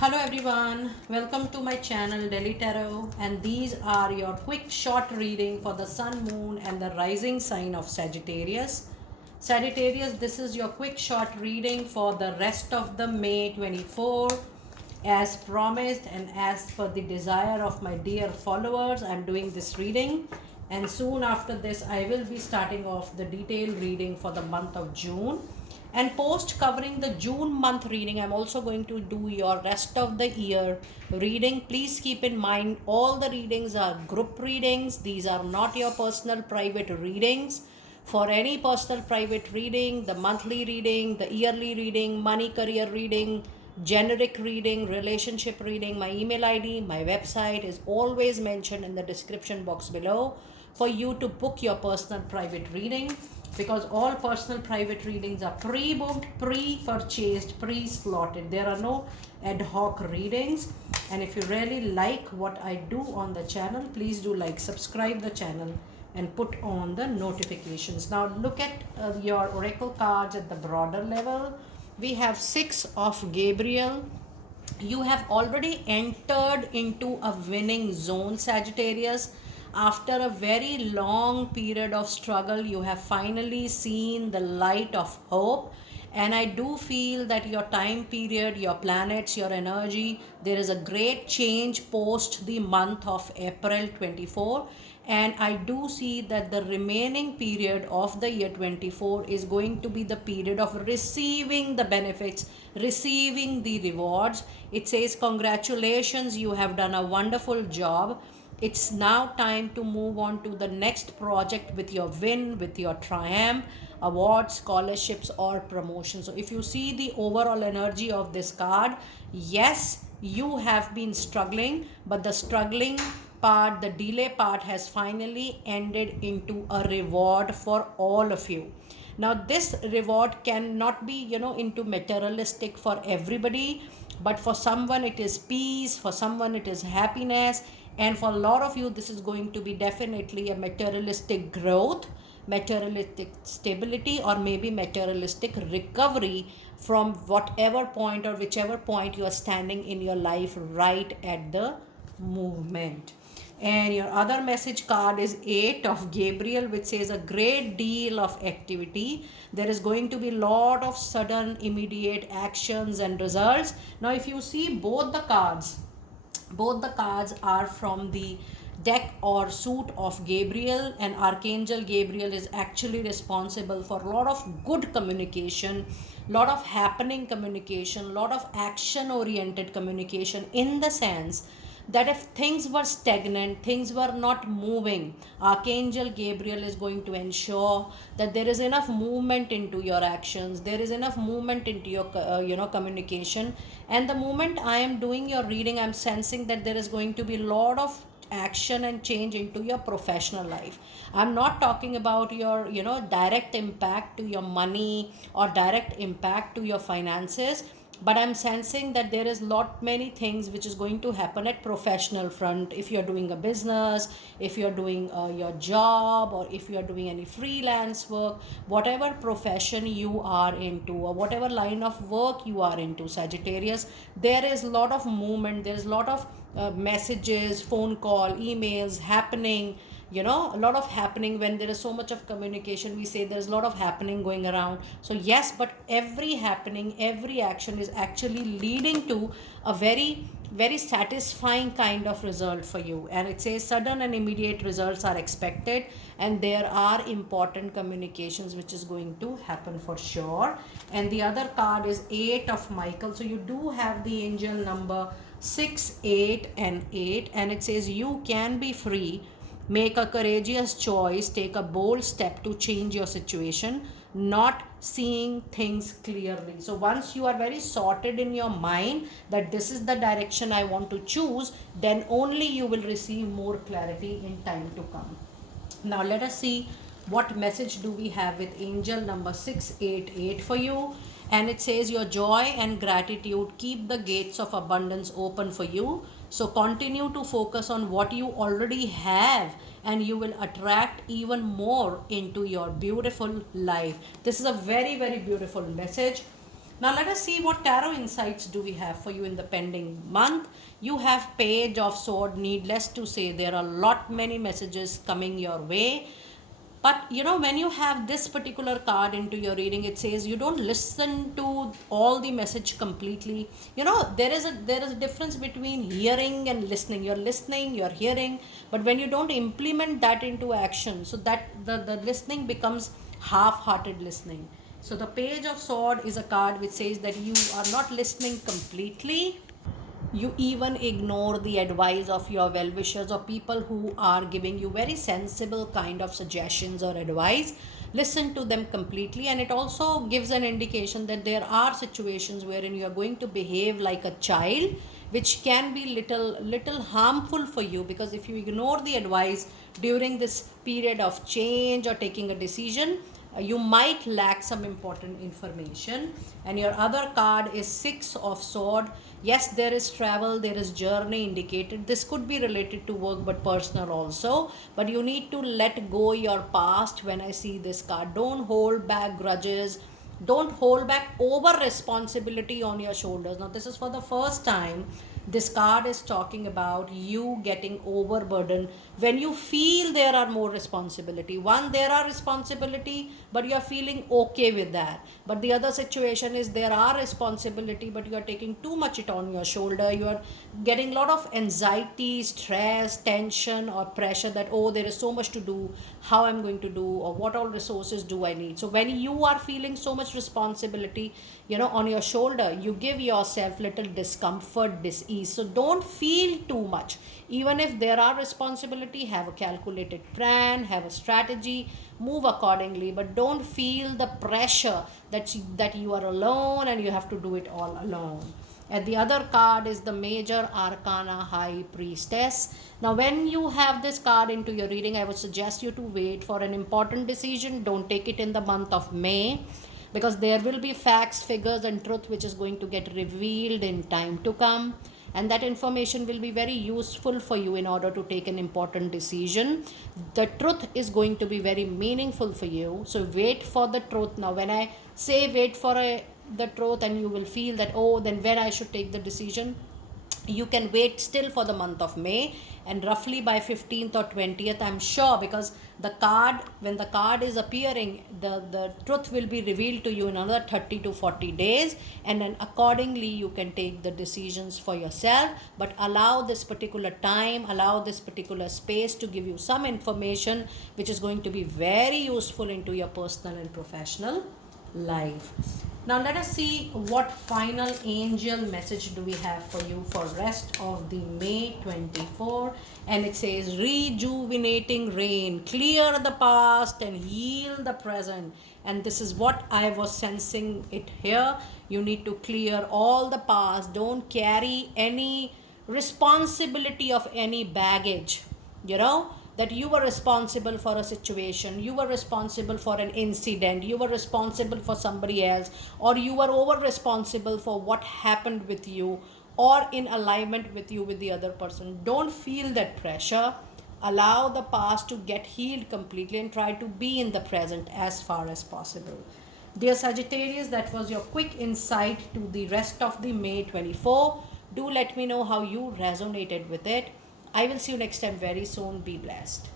Hello everyone, welcome to my channel Delhi Tarot, and these are your quick short reading for the sun, moon and the rising sign of Sagittarius. Sagittarius, this is your quick short reading for the rest of the May 24. As promised and as per the desire of my dear followers, I'm doing this reading, and soon after this I will be starting off the detailed reading for the month of June. And post covering the June month reading, I'm also going to do your rest of the year reading. Please keep in mind all the readings are group readings. These are not your personal private readings. For any personal private reading, the monthly reading, the yearly reading, money career reading, generic reading, relationship reading, my email ID, my website is always mentioned in the description box below for you to book your personal private reading, because all personal private readings are pre-booked, pre-purchased, pre-slotted. There are no ad hoc readings. And if you really like what I do on the channel, please do like, subscribe the channel and put on the notifications. Now look at your oracle cards at the broader level. We have 6 of Gabriel. You have already entered into a winning zone, Sagittarius. After a very long period of struggle, you have finally seen the light of hope. And I do feel that your time period, your planets, your energy, there is a great change post the month of April 24. And I do see that the remaining period of the year 24 is going to be the period of receiving the benefits, receiving the rewards. It says congratulations, you have done a wonderful job. It's now time to move on to the next project with your win, with your triumph, awards, scholarships or promotion. So if you see the overall energy of this card, yes, you have been struggling, but the struggling part, the delay part has finally ended into a reward for all of you. Now this reward cannot be, into materialistic for everybody, but for someone it is peace, for someone it is happiness, and for a lot of you this is going to be definitely a materialistic growth, materialistic stability, or maybe materialistic recovery from whatever point or whichever point you are standing in your life right at the movement. And your other message card is 8 of Gabriel, which says a great deal of activity. There is going to be a lot of sudden immediate actions and results. Now if you see both the cards are from the deck or suit of Gabriel, and Archangel Gabriel is actually responsible for a lot of good communication, lot of happening communication, lot of action oriented communication, in the sense that if things were stagnant, things were not moving, Archangel Gabriel is going to ensure that there is enough movement into your actions, there is enough movement into your communication. And the moment I am doing your reading, I'm sensing that there is going to be a lot of action and change into your professional life. I'm not talking about your direct impact to your money or direct impact to your finances, but I'm sensing that there is lot many things which is going to happen at professional front. If you're doing a business, if you're doing your job, or if you're doing any freelance work, whatever profession you are into or whatever line of work you are into, Sagittarius, there is a lot of movement, there is a lot of messages, phone call, emails happening, a lot of happening. When there is so much of communication, we say there's a lot of happening going around. So yes, but every happening, every action is actually leading to a very very satisfying kind of result for you. And it says sudden and immediate results are expected, and there are important communications which is going to happen for sure. And the other card is 8 of Michael. So you do have the angel number 6, 8 and 8, and it says you can be free. Make a courageous choice, take a bold step to change your situation, not seeing things clearly. So once you are very sorted in your mind that this is the direction I want to choose, then only you will receive more clarity in time to come. Now let us see what message do we have with angel number 688 for you. And it says your joy and gratitude keep the gates of abundance open for you. So continue to focus on what you already have, and you will attract even more into your beautiful life. This is a very very beautiful message. Now let us see what tarot insights do we have for you in the pending month. You have Page of Sword. Needless to say, there are a lot many messages coming your way. But you know, when you have this particular card into your reading, it says you don't listen to all the message completely. You know, there is a difference between hearing and listening. You're listening, you're hearing, but when you don't implement that into action, so that the listening becomes half-hearted listening. So the Page of Sword is a card which says that you are not listening completely. You even ignore the advice of your well-wishers or people who are giving you very sensible kind of suggestions or advice. Listen to them completely, and it also gives an indication that there are situations wherein you are going to behave like a child, which can be little harmful for you, because if you ignore the advice during this period of change or taking a decision, you might lack some important information. And your other card is Six of Sword. Yes, there is travel, there is journey indicated. This could be related to work but personal also, but you need to let go your past. When I see this card, don't hold back grudges, don't hold back over responsibility on your shoulders. Now this is for the first time this card is talking about you getting overburdened when you feel there are more responsibility. One, there are responsibility, but you are feeling okay with that. But the other situation is there are responsibility, but you are taking too much it on your shoulder. You are getting a lot of anxiety, stress, tension, or pressure that, oh, there is so much to do, how I'm going to do, or what all resources do I need. So when you are feeling so much responsibility, you know, on your shoulder, you give yourself little discomfort, dis-ease. So don't feel too much. Even if there are responsibility, have a calculated plan, have a strategy, move accordingly, but don't feel the pressure that you are alone and you have to do it all alone. And the other card is the Major Arcana High Priestess. Now, when you have this card into your reading, I would suggest you to wait for an important decision. Don't take it in the month of May, because there will be facts, figures, and truth which is going to get revealed in time to come. And that information will be very useful for you in order to take an important decision. The truth is going to be very meaningful for you. So wait for the truth. Now, when I say wait for the truth, and you will feel that, oh, then when I should take the decision, you can wait still for the month of May, and roughly by 15th or 20th, I'm sure, because the card, when the card is appearing, the truth will be revealed to you in another 30 to 40 days, and then accordingly you can take the decisions for yourself. But allow this particular time, allow this particular space to give you some information which is going to be very useful into your personal and professional life. Now let us see what final angel message do we have for you for rest of the May 24. And it says, rejuvenating rain, clear the past and heal the present. And this is what I was sensing it here. You need to clear all the past. Don't carry any responsibility of any baggage, you know, that you were responsible for a situation, you were responsible for an incident, you were responsible for somebody else, or you were over responsible for what happened with you or in alignment with you with the other person. Don't feel that pressure. Allow the past to get healed completely and try to be in the present as far as possible. Dear Sagittarius, that was your quick insight to the rest of the May 24. Do let me know how you resonated with it. I will see you next time very soon. Be blessed.